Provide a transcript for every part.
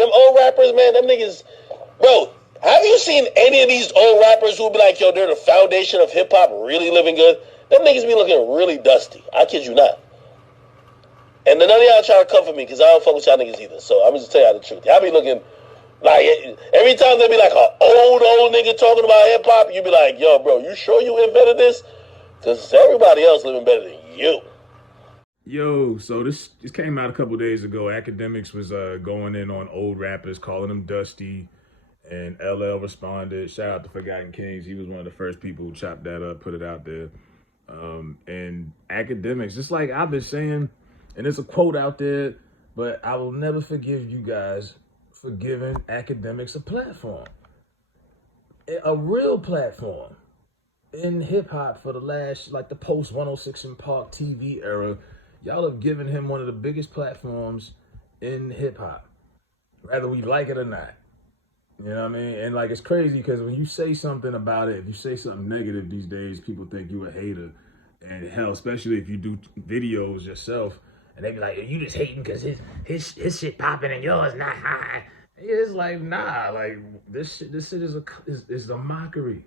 them old rappers, man, them niggas, bro, have you seen any of these old rappers who be like, yo, they're the foundation of hip-hop really living good? Them niggas be looking really dusty. I kid you not. And none of y'all try to cover me because I don't fuck with y'all niggas either. So I'm just tell y'all the truth. Y'all be looking like, every time they be like an old nigga talking about hip-hop, you be like, yo, bro, you sure you invented this? Because everybody else living better than you. Yo, so this came out a couple days ago. Akademiks was going in on old rappers, calling them dusty, and LL responded. Shout out to Forgotten Kings. He was one of the first people who chopped that up, put it out there. And Akademiks, just like I've been saying, and there's a quote out there, but I will never forgive you guys for giving Akademiks a platform. A real platform in hip-hop for the last, like the post 106 in Park TV era. Y'all have given him one of the biggest platforms in hip-hop, whether we like it or not. You know what I mean? And like, it's crazy because when you say something about it, if you say something negative these days, people think you a hater. And hell, especially if you do videos yourself, and they be like, you just hating because his shit popping and yours not high. It's like, nah, like this shit is a mockery.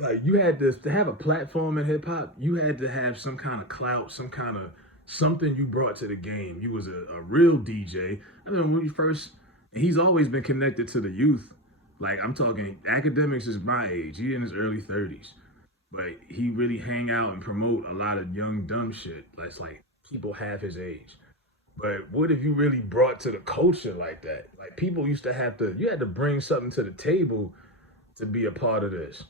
Like, you had to have a platform in hip hop, you had to have some kind of clout, some kind of something you brought to the game. You was a real DJ. I mean, when we first, and he's always been connected to the youth. Like, I'm talking, Akademiks is my age. He in his early 30s. But he really hang out and promote a lot of young, dumb shit. That's like people half his age. But what if you really brought to the culture like that? Like, people used to you had to bring something to the table to be a part of this.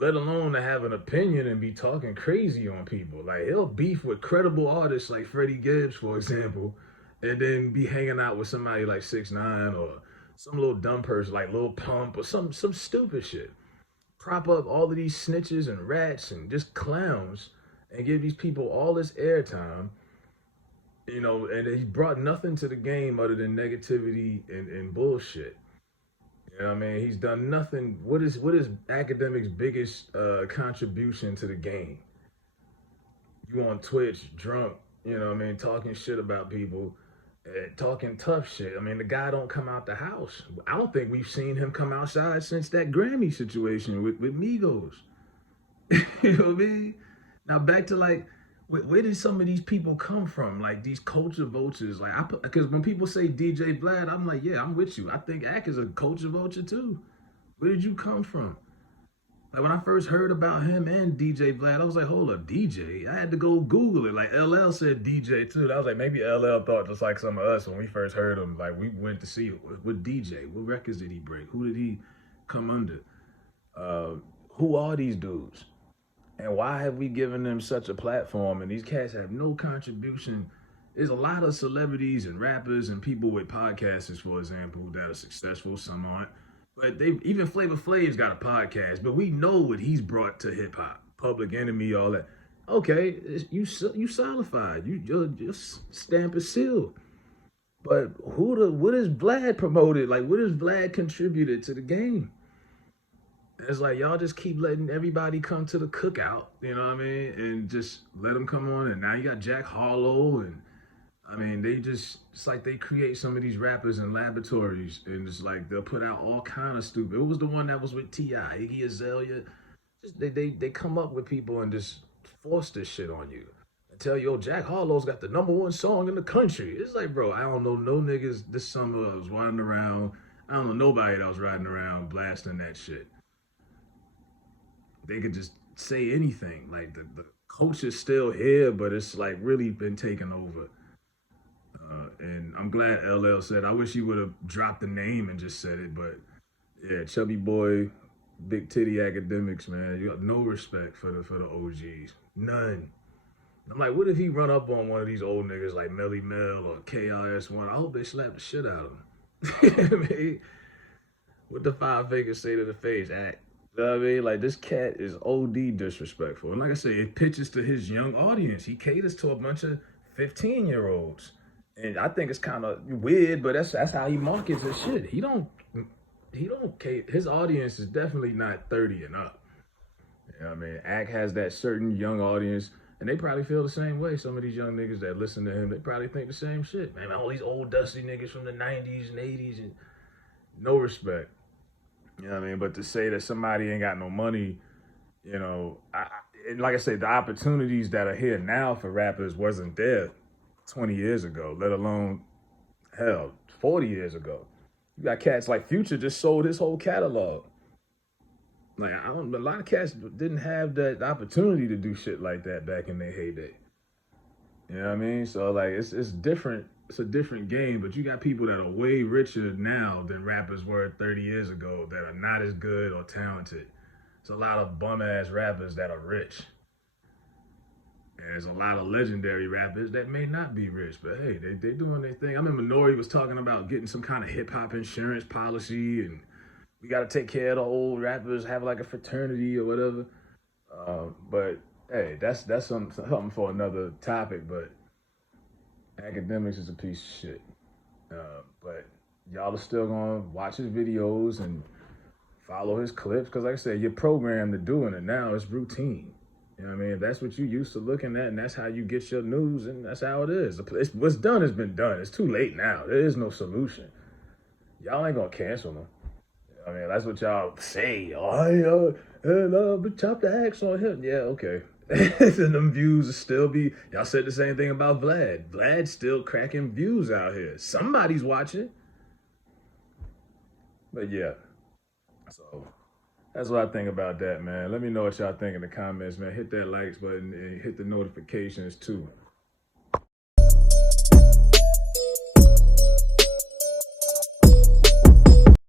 Let alone to have an opinion and be talking crazy on people. Like, he'll beef with credible artists like Freddie Gibbs, for example, and then be hanging out with somebody like 6ix9ine or some little dumb person like Lil Pump or some stupid shit. Prop up all of these snitches and rats and just clowns and give these people all this airtime, you know, and he brought nothing to the game other than negativity and bullshit. You know what I mean? He's done nothing. What is Akademiks' biggest contribution to the game? You on Twitch, drunk, you know what I mean, talking shit about people, talking tough shit. I mean, the guy don't come out the house. I don't think we've seen him come outside since that Grammy situation with Migos. You know what I mean? Now back to like, where did some of these people come from? Like these culture vultures. Like, because when people say DJ Vlad, I'm like, yeah, I'm with you. I think Ak is a culture vulture too. Where did you come from? Like, when I first heard about him and DJ Vlad, I was like, hold up, DJ? I had to go Google it. Like, LL said DJ too. I was like, maybe LL thought just like some of us when we first heard him. Like, we went to see what DJ, what records did he break? Who did he come under? Who are these dudes? And why have we given them such a platform? And these cats have no contribution. There's a lot of celebrities and rappers and people with podcasters, for example, that are successful. Some aren't. But even Flavor Flav's got a podcast. But we know what he's brought to hip hop. Public Enemy, all that. Okay, you solidified. Your stamp is sealed. But what is Vlad promoted? Like, what has Vlad contributed to the game? It's like, y'all just keep letting everybody come to the cookout, you know what I mean? And just let them come on. And now you got Jack Harlow. And I mean, it's like they create some of these rappers in laboratories. And it's like, they'll put out all kind of stupid. It was the one that was with T.I., Iggy Azalea. Just, they come up with people and just force this shit on you. And tell you, Jack Harlow's got the #1 song in the country. It's like, bro, I don't know no niggas this summer I was riding around. I don't know nobody that was riding around blasting that shit. They could just say anything. Like, the culture's still here, but it's like really been taken over. And I'm glad LL said, I wish he would have dropped the name and just said it, but yeah, Chubby Boy, Big Titty Akademiks, man, you got no respect for the OGs. None. I'm like, what if he run up on one of these old niggas like Melly Mel or KRS-One? I hope they slap the shit out of him. You know what I mean? What the 5 fingers say to the face? Act. You know what I mean? Like, this cat is OD disrespectful. And like I say, it pitches to his young audience. He caters to a bunch of 15-year-olds. And I think it's kind of weird, but that's how he markets his shit. He don't cater. His audience is definitely not 30 and up. You know what I mean? Ak has that certain young audience. And they probably feel the same way. Some of these young niggas that listen to him, they probably think the same shit. Man, all these old dusty niggas from the 90s and 80s and no respect. You know what I mean? But to say that somebody ain't got no money, you know, and like I said, the opportunities that are here now for rappers wasn't there 20 years ago, let alone, hell, 40 years ago. You got cats like Future just sold his whole catalog. Like, I don't, a lot of cats didn't have that opportunity to do shit like that back in their heyday. You know what I mean? So like it's different. It's a different game, but you got people that are way richer now than rappers were 30 years ago that are not as good or talented. There's a lot of bum ass rappers that are rich. And there's a lot of legendary rappers that may not be rich, but hey, they doing their thing. I remember Nori was talking about getting some kind of hip hop insurance policy, and we got to take care of the old rappers, have like a fraternity or whatever. But hey, that's something for another topic. But Academics is a piece of shit. But y'all are still gonna watch his videos and follow his clips because, like I said, you're programmed to doing it now. It's routine. You know what I mean? If that's what you used to looking at, and that's how you get your news, and that's how it is. What's done has been done. It's too late now. There is no solution. Y'all ain't gonna cancel them. I mean, that's what y'all say. But chop the axe on him. Yeah, okay. And them views will still be. Y'all said the same thing about Vlad. Vlad's still cracking views out here. Somebody's watching. But yeah, so that's what I think about that, man. Let me know what y'all think in the comments, man. Hit that likes button and hit the notifications too.